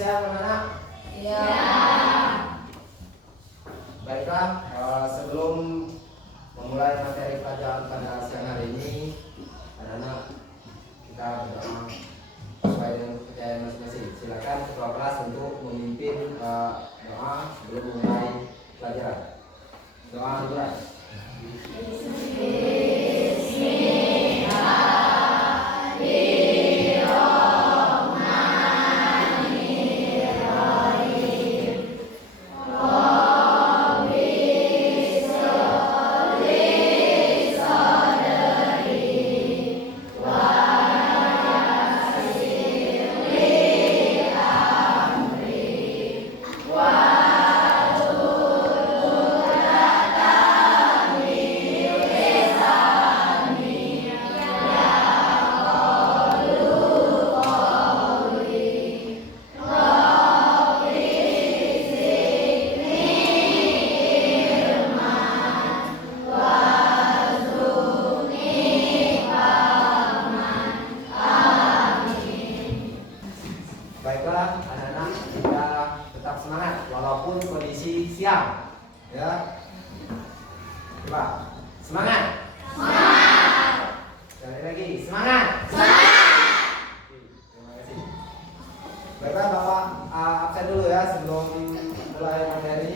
Siap anak-anak? Iya. Baiklah, sebelum memulai materi pelajaran pada siang hari ini, anak-anak kita berdoa sesuai dengan kepercayaan masing-masing. Silakan ketua kelas untuk memimpin doa sebelum memulai pelajaran. Doa dimulai. Baiklah anak-anak, kita tetap semangat walaupun kondisi siang, ya. Coba semangat. Semangat. Sekali lagi semangat. Semangat. Terima kasih. Baiklah Bapak absen dulu ya sebelum mulai materi.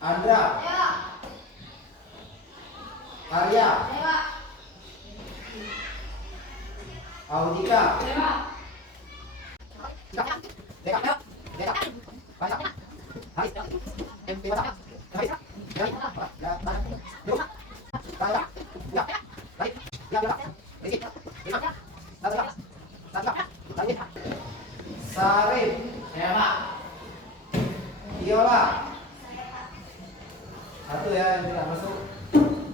Andra. Ya. Arya. Ya. Audika. Ya. Sarip. Ya, Pak. Viola. Satu ya yang tidak masuk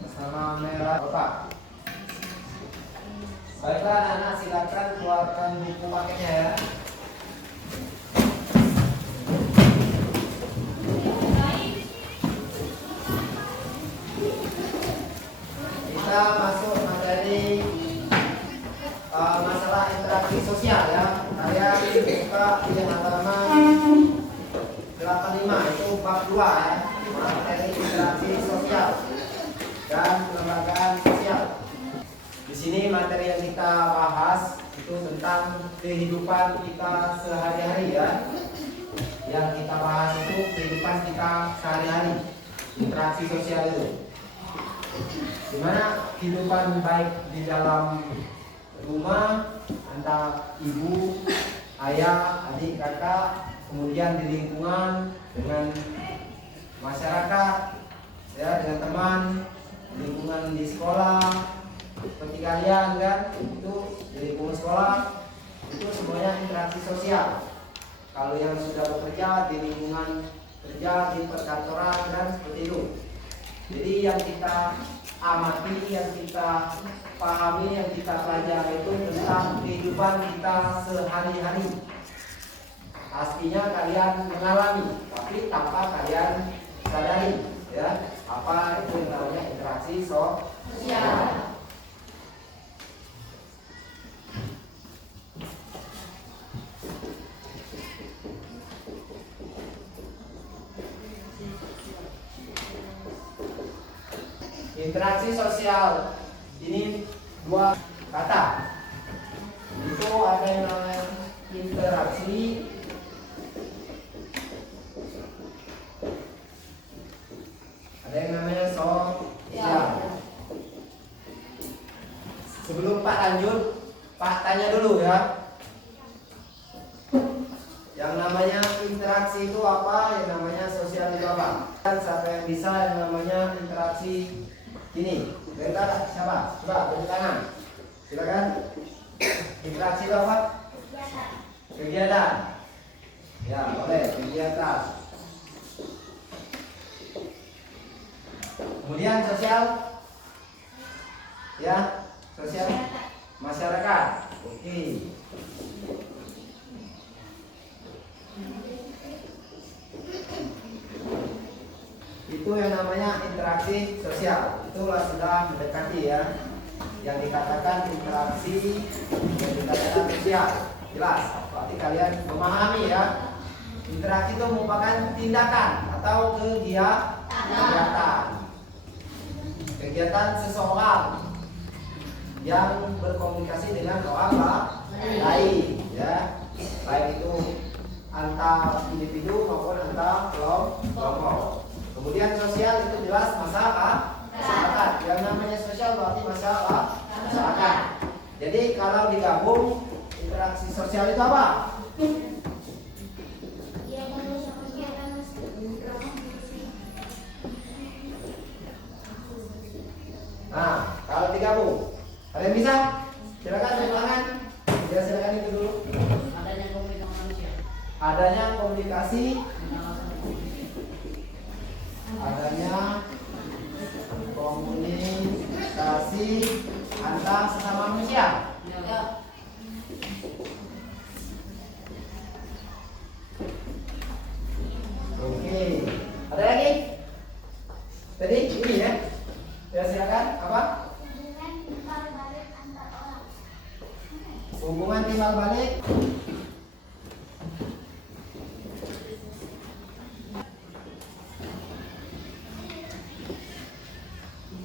bersama merah Bapak. Baiklah anak-anak, silakan keluarkan buku paketnya ya. Kita masuk materi masalah interaksi sosial ya. Kalian buka di halaman 85 itu bab 2 ya. Materi interaksi sosial dan kelembagaan sosial. Di sini materi yang kita bahas itu tentang kehidupan kita sehari-hari ya. Yang kita bahas itu kehidupan kita sehari-hari, interaksi sosial itu. Dimana kehidupan baik di dalam rumah antara ibu, ayah, adik, kakak, kemudian di lingkungan dengan masyarakat, ya dengan teman, lingkungan di sekolah, seperti kalian kan, itu di lingkungan sekolah itu semuanya interaksi sosial. Kalau yang sudah bekerja di lingkungan kerja di perkantoran dan seperti itu. Jadi yang kita amati, yang kita pahami, yang kita pelajari itu tentang kehidupan kita sehari-hari. Pastinya kalian mengalami, tapi tanpa kalian sadari, ya apa itu yang namanya interaksi sosial. Interaksi sosial ini dua kata. Itu ada yang namanya interaksi, ada yang namanya sosial. Sebelum Pak lanjut, Pak tanya dulu ya. Yang namanya interaksi itu apa? Yang namanya sosial itu apa? Dan siapa yang bisa yang namanya interaksi ini? Bentar, siapa? Coba beri tangan. Silakan. Interaksi itu apa? Kegiatan. Ya, boleh kegiatan. Kemudian sosial. Ya, sosial masyarakat. Oke. Itu yang namanya interaksi sosial. Itulah sudah mendekati ya. yang dikatakan interaksi, yang dikatakan sosial. Jelas, berarti kalian memahami ya. Interaksi itu merupakan tindakan atau kegiatan seseorang yang berkomunikasi dengan orang lain, ya, baik itu antar individu maupun antar kelompok. Kemudian sosial itu jelas masyarakat. Yang namanya sosial berarti masyarakat. Jadi kalau digabung interaksi sosial itu apa? Nah, kalau digabung, ada yang bisa? Silakan tangan. Ya, silakan itu dulu. Adanya komunikasi antar sesama manusia. Oke, ada lagi? Tadi ini ya. Ya silakan. Apa? Hubungan timbal balik.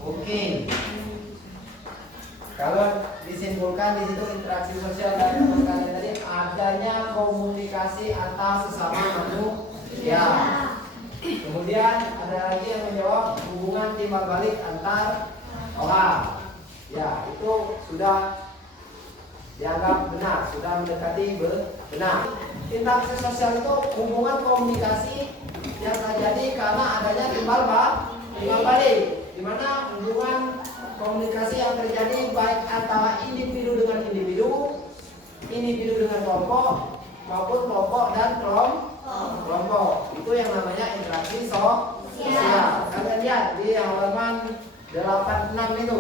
Oke. Kalau disimpulkan di situ interaksi sosial dari kalian tadi adanya komunikasi antar sesama manusia. Kemudian ada lagi yang menjawab hubungan timbal balik antar orang. Ya, itu sudah dianggap benar, sudah mendekati benar. Interaksi sosial itu hubungan komunikasi yang terjadi karena adanya timbal balik, di mana hubungan komunikasi yang terjadi baik antara individu dengan individu dengan kelompok, maupun kelompok dan kelompok. Itu yang namanya interaksi sosial. Kalian lihat di halaman 86 itu.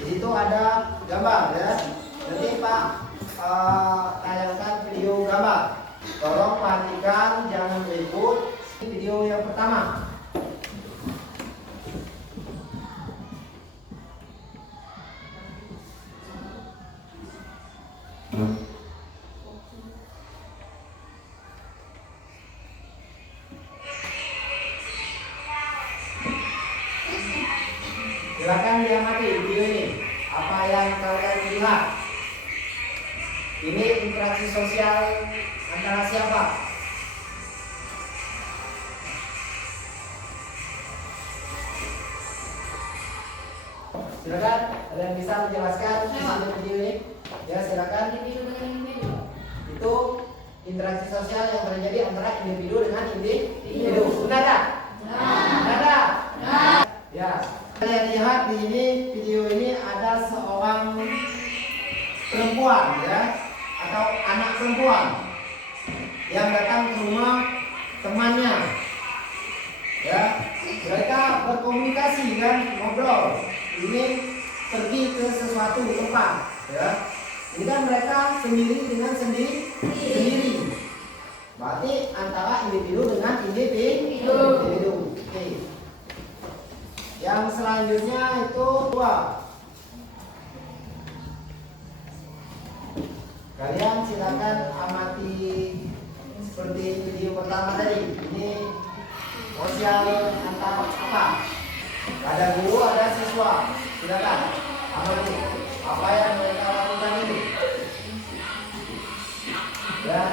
Di situ ada gambar ya. Nanti Pak tayangkan video gambar. Tolong perhatikan, jangan ribut. Video yang pertama. Silakan diamati video ini. Apa yang kalian lihat? Ini interaksi sosial antara siapa? Silakan, ada yang bisa menjelaskan video ini? Ya, silakan. Itu interaksi sosial yang terjadi antara individu dengan individu. Benar tak? Benar. Ya. Kalian lihat di ini video ini ada seorang perempuan ya, atau anak perempuan yang datang ke rumah temannya. Ya, mereka berkomunikasi kan, ngobrol. Ini pergi ke sesuatu tempat ya. Ini kan mereka sendiri dengan sendiri. Berarti antara individu dengan individu. Oke. Yang selanjutnya itu dua. Kalian silakan amati seperti video pertama tadi. Ini sosial antar apa? Ada guru, ada siswa. Silakan amati apa yang mereka lakukan ini. Ya.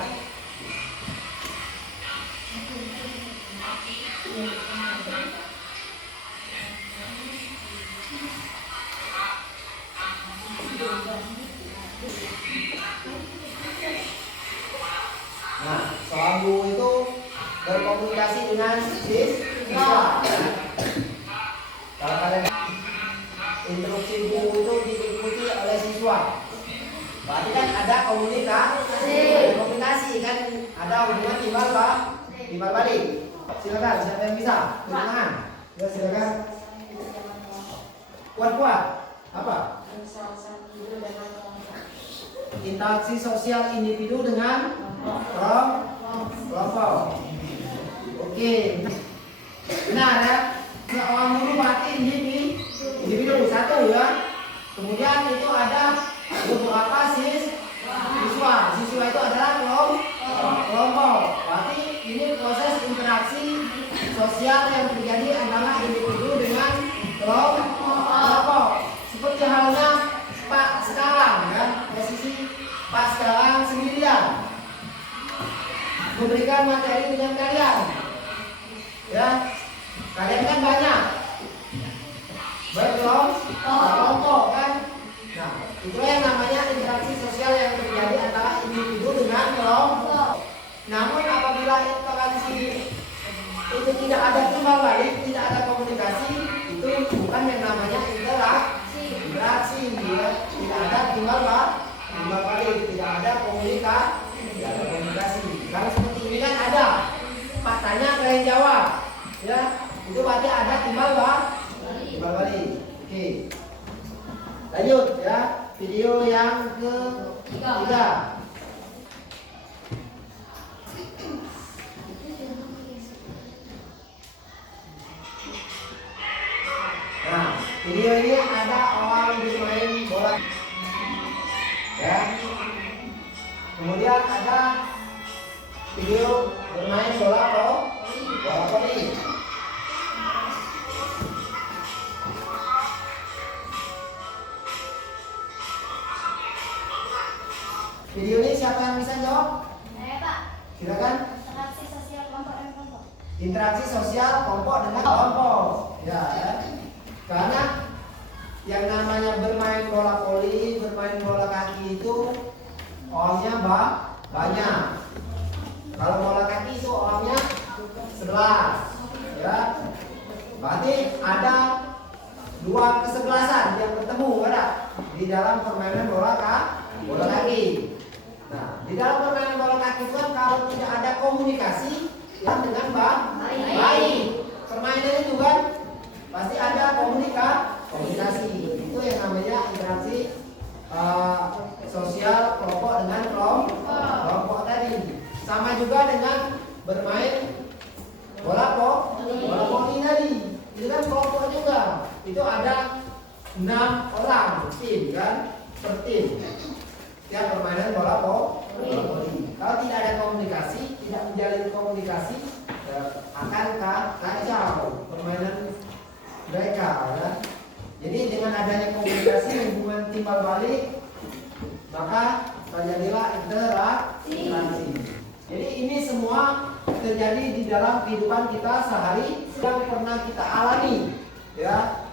Nah, seorang guru itu berkomunikasi dengan siswa. Kalau kalian instruksi guru itu diikuti oleh siswa, berarti kan ada komunikasi kan, ada hubungan timbal balik. Silakan, siapa yang bisa? Tangan. Ya, silakan. Kuat. Apa? Interaksi sosial individu dengan kelompok. Oke. Benar ya? Seorang guru berarti individu satu ya. sosial yang terjadi antara individu dengan kelompok. Seperti halnya Pak sekarang, ya, posisi Pak sekarang sendirian memberikan materi dengan kalian, ya. Kalian kan banyak berkelompok kan. Nah, itulah yang namanya interaksi sosial yang terjadi antara individu dengan kelompok. Namun apabila interaksi itu tidak ada timbal balik, tidak ada komunikasi, itu bukan yang namanya interaksi, ya. Tidak ada timbal balik, tidak ada komunikasi. Kalau seperti ini kan ada Pak tanya kalian jawab, ya, itu berarti ada timbal balik. Oke, lanjut ya, video yang ketiga. Nah, video ini ada orang bermain bola, ya. Kemudian ada video bermain bola voli. Video ini siapa yang bisa jawab? Saya, Pak. Silakan. Interaksi sosial kelompok dan kelompok. Interaksi sosial kelompok dengan kelompok. Ya. Karena yang namanya bermain bola voli, bermain bola kaki itu orangnya banyak. Kalau bola kaki itu orangnya 11, ya. Berarti ada 2 kesebelasan yang bertemu, ada di dalam permainan bola kaki. Nah, di dalam permainan bola kaki itu kan kalau tidak ada komunikasi yang dengan baik, permainan itu kan pasti ada komunikasi. Itu yang namanya interaksi sosial kelompok dengan kelompok tadi. Sama juga dengan bermain bola voli tadi. Itu kan kelompok juga. Itu ada 6 orang tim kan, per tim. Ya, permainan bola voli. Kalau tidak ada komunikasi, tidak menjalin komunikasi, akan kacau permainan mereka, ya. Jadi dengan adanya komunikasi, hubungan timbal balik, maka terjadilah interaksi. Jadi ini semua terjadi di dalam kehidupan kita sehari yang pernah kita alami, ya,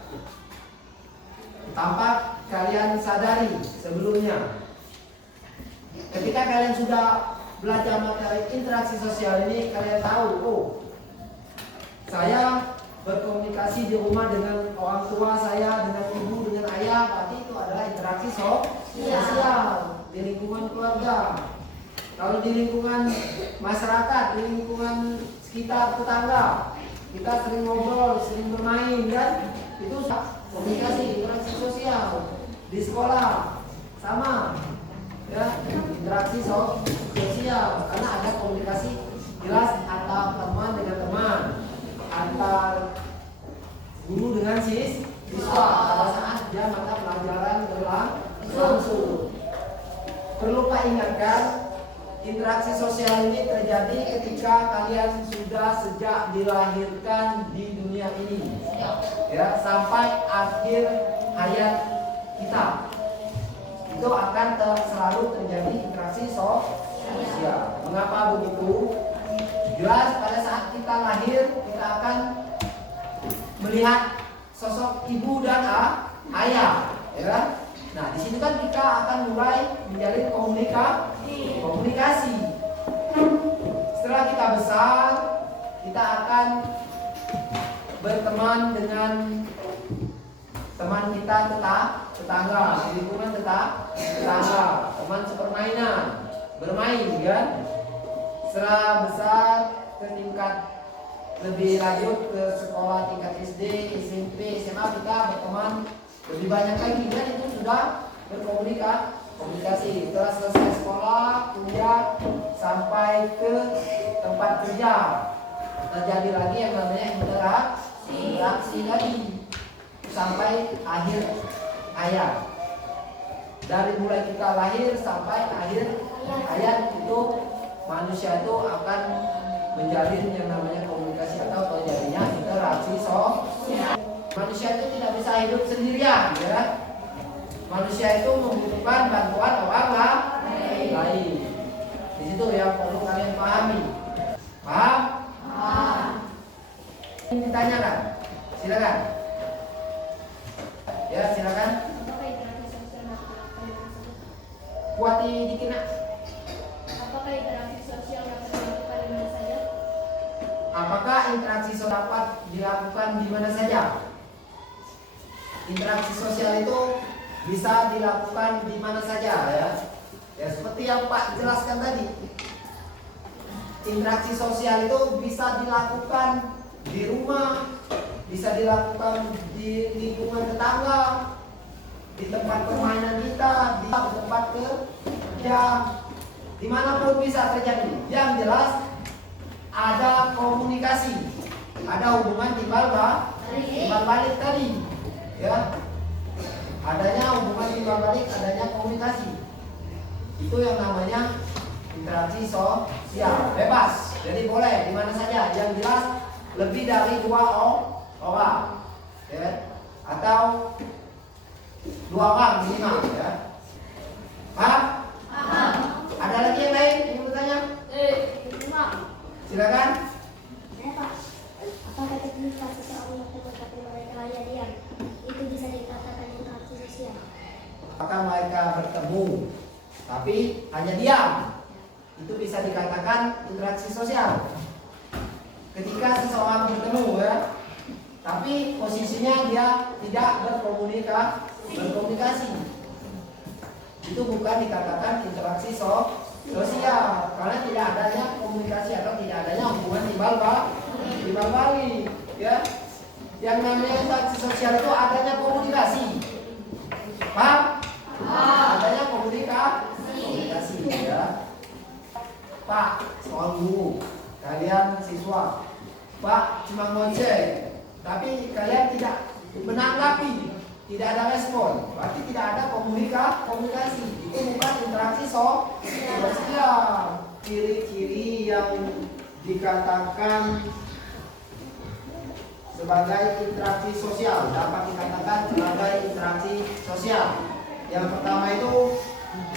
tanpa kalian sadari sebelumnya. Ketika kalian sudah belajar materi interaksi sosial ini, kalian tahu, oh, saya berkomunikasi di rumah dengan orang tua saya, dengan ibu, dengan ayah, berarti itu adalah interaksi sosial di lingkungan keluarga. Kalau di lingkungan masyarakat, di lingkungan sekitar tetangga, kita sering ngobrol, sering bermain, kan? Itu komunikasi, interaksi sosial. Di sekolah sama, ya, interaksi sosial, karena ada komunikasi jelas antar teman dengan teman, antar guru dengan siswa pada saat dia mata pelajaran berlangsung. Perlu Pak ingatkan, interaksi sosial ini terjadi ketika kalian sudah sejak dilahirkan di dunia ini, ya, sampai akhir hayat kita. Itu akan selalu terjadi interaksi sosial. Mengapa begitu? Jelas pada saat kita lahir, kita akan melihat sosok ibu dan ayah, ya. Nah, di sini kan kita akan mulai menjalin komunikasi. Setelah kita besar, kita akan berteman dengan teman kita tetangga, di lingkungan tetangga, teman sepermainan, bermain, kan? Setelah besar ke tingkat lebih lanjut ke sekolah tingkat SD, SMP, SMA, kita berteman lebih banyak lagi, dan itu sudah berkomunikasi. Setelah selesai sekolah, kuliah, sampai ke tempat kerja, terjadi lagi yang namanya interaksi lagi sampai akhir hayat. Dari mulai kita lahir sampai akhir hayat itu manusia itu akan menjalin yang namanya komunikasi atau terjadinya Manusia itu tidak bisa hidup sendirian, ya. Manusia itu membutuhkan bantuan orang lain. Di situ yang perlu kalian pahami. Paham? Paham. Ini ditanyakan. Silakan. Ya, silakan. Apakah interaksi sosial dapat dilakukan di mana saja? Kuati dikit nak. Apakah interaksi sosial dapat dilakukan di mana saja? Apakah interaksi sosial dapat dilakukan di mana saja? Interaksi sosial itu bisa dilakukan di mana saja, ya. Ya, seperti yang Pak jelaskan tadi. Interaksi sosial itu bisa dilakukan di rumah, bisa dilakukan di lingkungan tetangga, di tempat permainan kita, di tempat kerja, dimanapun bisa terjadi. Yang jelas ada komunikasi, ada hubungan timbal balik tadi, ya. Adanya hubungan timbal balik, adanya komunikasi. Itu yang namanya interaksi sosial, bebas. Jadi boleh di mana saja. Yang jelas lebih dari 2 orang, ya, atau 2 orang minimal, ya. Paham? Paham. Ada lagi yang lain yang bertanya? Silakan. Apakah ketika seseorang bertemu tapi mereka hanya diam, itu bisa dikatakan interaksi sosial? Apakah mereka bertemu tapi hanya diam, itu bisa dikatakan interaksi sosial. Ketika seseorang bertemu, ya, tapi posisinya dia tidak berkomunikasi, itu bukan dikatakan interaksi sosial, karena tidak adanya komunikasi atau tidak adanya hubungan timbal balik, ya. Yang namanya interaksi sosial itu adanya komunikasi. Paham? Adanya komunikasi, ya. Pak, soal guru, kalian siswa, Pak cuma ngoceh, tapi kalian tidak menanggapi, tidak ada respon, berarti tidak ada komunikasi. Itu bukan interaksi sosial. Ciri-ciri yang dikatakan sebagai interaksi sosial, dapat dikatakan sebagai interaksi sosial. Yang pertama itu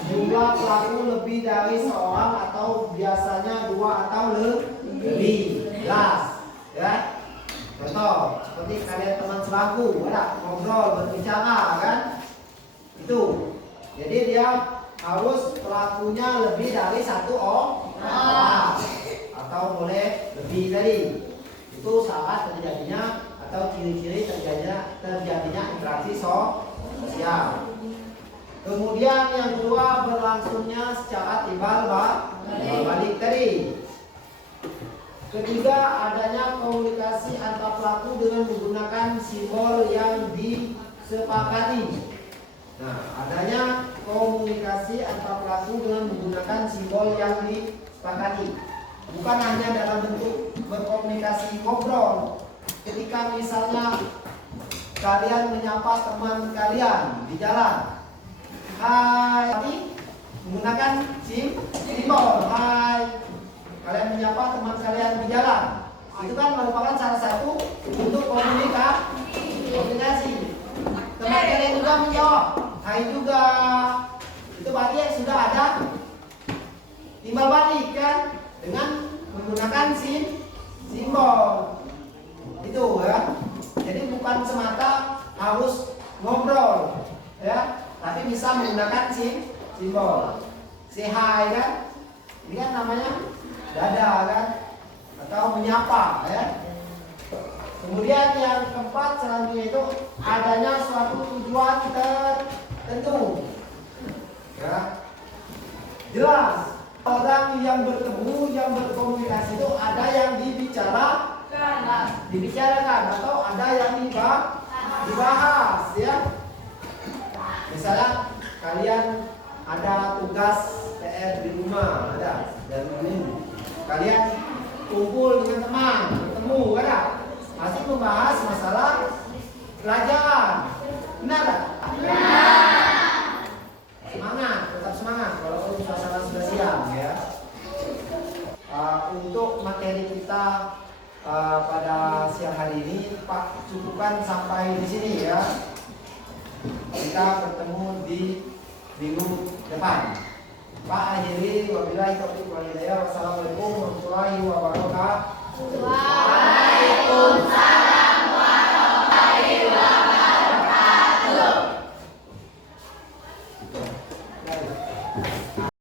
jumlah pelaku lebih dari seorang atau biasanya 2 atau lebih. Jelas, ya. Contoh seperti kalian teman sebangku, ada ngobrol, berbicara, kan? Itu. Jadi dia harus pelakunya lebih dari 1 orang atau boleh lebih tadi. Itu syarat terjadinya atau ciri-ciri terjadinya interaksi sosial. Kemudian yang kedua, berlangsungnya secara timbal balik tadi. Ketiga, adanya komunikasi antar pelaku dengan menggunakan simbol yang disepakati. Nah, adanya komunikasi antar pelaku dengan menggunakan simbol yang disepakati. Bukan hanya dalam bentuk berkomunikasi ngobrol. Ketika misalnya kalian menyapa teman kalian di jalan, hai, tapi menggunakan simbol hai. Kalian menyapa teman kalian di jalan, itu kan merupakan salah satu untuk komunikasi. Teman kalian juga menjawab hai juga, itu berarti sudah ada timbal balik, kan, dengan menggunakan simbol itu, ya. Jadi bukan semata harus ngobrol, ya, tapi bisa menggunakan simbol. Say hi, kan, ini kan namanya dada, kan, atau menyapa, ya. Kemudian yang keempat selanjutnya itu adanya suatu tujuan tertentu, ya. Jelas orang yang bertemu, yang berkomunikasi itu ada yang dibicarakan atau ada yang dibahas, ya. Misalnya kalian ada tugas PR di rumah, ada dan ini kalian kumpul dengan teman, bertemu, ada masih membahas masalah pelajaran, benar tak? Semangat, tetap semangat walaupun suasana sudah siang, ya. Untuk materi kita pada siang siang hari ini. Pak cukupkan sampai di sini ya. Kita bertemu di minggu depan. Pak akhiri wabillahi taufiq wal hidayah. Wassalamualaikum warahmatullahi wabarakatuh.